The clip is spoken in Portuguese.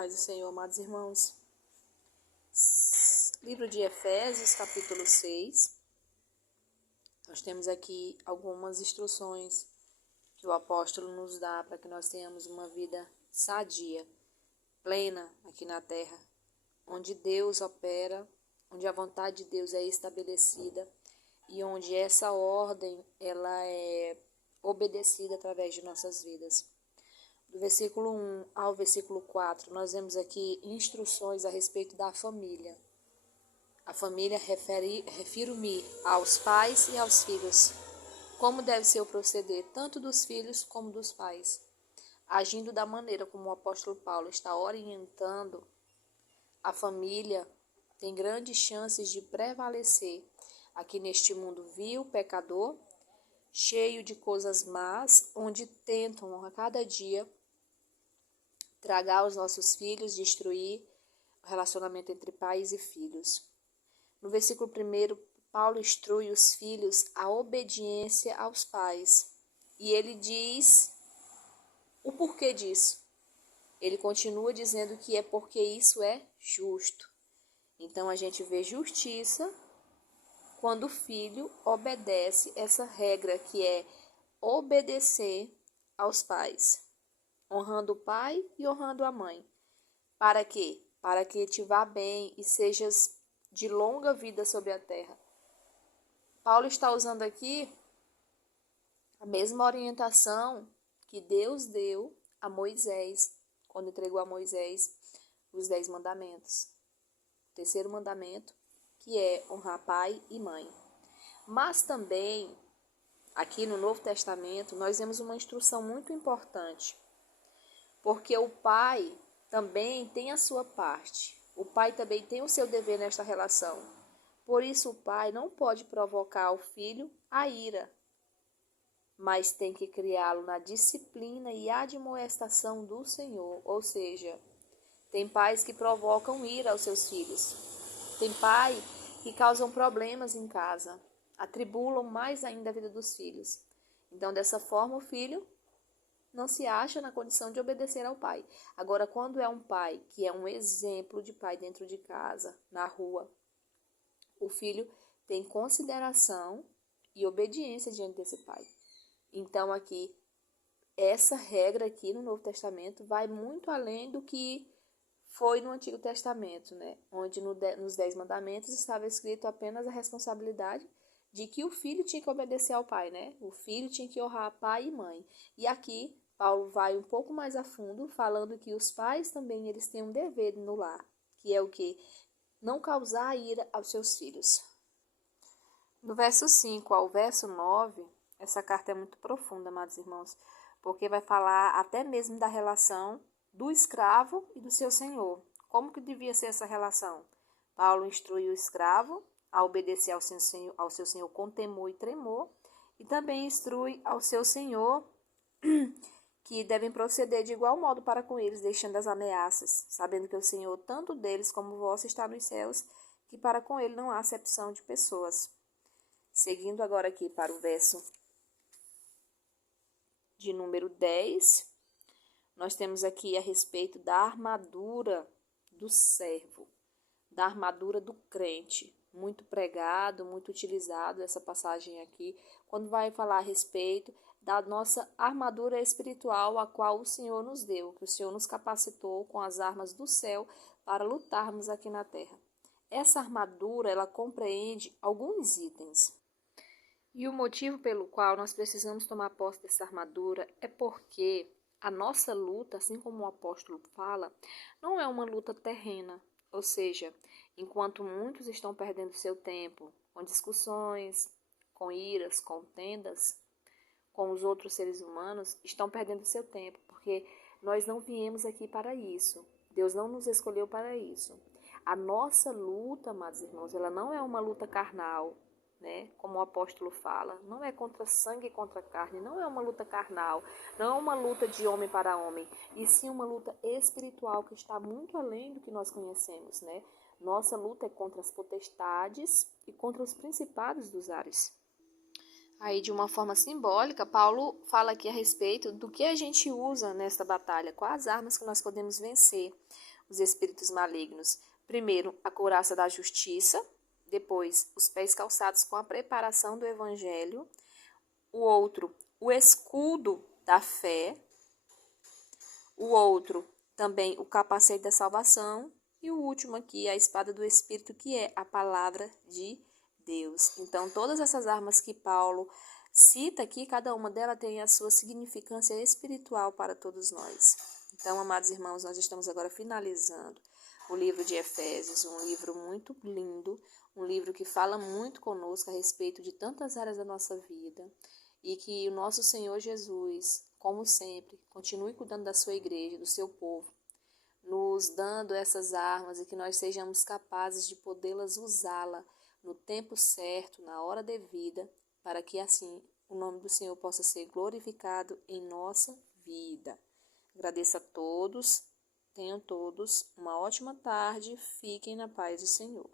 Paz do Senhor, amados irmãos. Livro de Efésios, capítulo 6. Nós temos aqui algumas instruções que o apóstolo nos dá para que nós tenhamos uma vida sadia, plena aqui na terra, onde Deus opera, onde a vontade de Deus é estabelecida e onde essa ordem ela é obedecida através de nossas vidas. Do versículo 1 ao versículo 4, nós vemos aqui instruções a respeito da família. A família refiro-me aos pais e aos filhos. Como deve ser o proceder tanto dos filhos como dos pais. Agindo da maneira como o apóstolo Paulo está orientando, a família tem grandes chances de prevalecer aqui neste mundo vil, pecador, cheio de coisas más, onde tentam a cada dia tragar os nossos filhos, destruir o relacionamento entre pais e filhos. No versículo 1, Paulo instrui os filhos à obediência aos pais. E ele diz o porquê disso. Ele continua dizendo que é porque isso é justo. Então a gente vê justiça quando o filho obedece essa regra que é obedecer aos pais, honrando o pai e honrando a mãe. Para quê? Para que te vá bem e sejas de longa vida sobre a terra. Paulo está usando aqui a mesma orientação que Deus deu a Moisés, quando entregou a Moisés os 10 mandamentos. O terceiro mandamento, que é honrar pai e mãe. Mas também, aqui no Novo Testamento, nós vemos uma instrução muito importante, porque o pai também tem a sua parte. O pai também tem o seu dever nesta relação. Por isso o pai não pode provocar ao filho a ira, mas tem que criá-lo na disciplina e admoestação do Senhor. Ou seja, tem pais que provocam ira aos seus filhos. Tem pai que causam problemas em casa, atribulam mais ainda a vida dos filhos. Então, dessa forma, o filho não se acha na condição de obedecer ao pai. Agora, quando é um pai que é um exemplo de pai dentro de casa, na rua, o filho tem consideração e obediência diante desse pai. Então, aqui, essa regra aqui no Novo Testamento vai muito além do que foi no Antigo Testamento, né? Onde nos 10 mandamentos estava escrito apenas a responsabilidade de que o filho tinha que obedecer ao pai, né? O filho tinha que honrar pai e mãe. E aqui, Paulo vai um pouco mais a fundo, falando que os pais também eles têm um dever no lar, que é o quê? Não causar ira aos seus filhos. Do verso 5 ao verso 9, essa carta é muito profunda, amados irmãos, porque vai falar até mesmo da relação do escravo e do seu senhor. Como que devia ser essa relação? Paulo instrui o escravo a obedecer ao seu senhor com temor e tremor, e também instrui ao seu senhor que devem proceder de igual modo para com eles, deixando as ameaças, sabendo que o Senhor, tanto deles como vosso, está nos céus, que para com ele não há acepção de pessoas. Seguindo agora aqui para o verso de número 10, nós temos aqui a respeito da armadura do servo, da armadura do crente. Muito pregado, muito utilizado essa passagem aqui, quando vai falar a respeito da nossa armadura espiritual, a qual o Senhor nos deu, que o Senhor nos capacitou com as armas do céu para lutarmos aqui na terra. Essa armadura, ela compreende alguns itens. E o motivo pelo qual nós precisamos tomar posse dessa armadura é porque a nossa luta, assim como o apóstolo fala, não é uma luta terrena, ou seja, enquanto muitos estão perdendo seu tempo com discussões, com iras, contendas, com os outros seres humanos, estão perdendo seu tempo, porque nós não viemos aqui para isso. Deus não nos escolheu para isso. A nossa luta, amados irmãos, ela não é uma luta carnal, né? Como o apóstolo fala, não é contra sangue e contra carne, não é uma luta carnal, não é uma luta de homem para homem, e sim uma luta espiritual que está muito além do que nós conhecemos, né? Nossa luta é contra as potestades e contra os principados dos ares. Aí, de uma forma simbólica, Paulo fala aqui a respeito do que a gente usa nesta batalha, quais as armas que nós podemos vencer os espíritos malignos. Primeiro, a couraça da justiça, depois, os pés calçados com a preparação do evangelho, o outro, o escudo da fé, o outro, também o capacete da salvação, e o último aqui, a espada do Espírito, que é a palavra de Deus. Então, todas essas armas que Paulo cita aqui, cada uma delas tem a sua significância espiritual para todos nós. Então, amados irmãos, nós estamos agora finalizando o livro de Efésios, um livro muito lindo, um livro que fala muito conosco a respeito de tantas áreas da nossa vida, e que o nosso Senhor Jesus, como sempre, continue cuidando da sua igreja, do seu povo, nos dando essas armas e que nós sejamos capazes de podê-las usá-la no tempo certo, na hora devida, para que assim o nome do Senhor possa ser glorificado em nossa vida. Agradeço a todos, tenham todos uma ótima tarde, fiquem na paz do Senhor.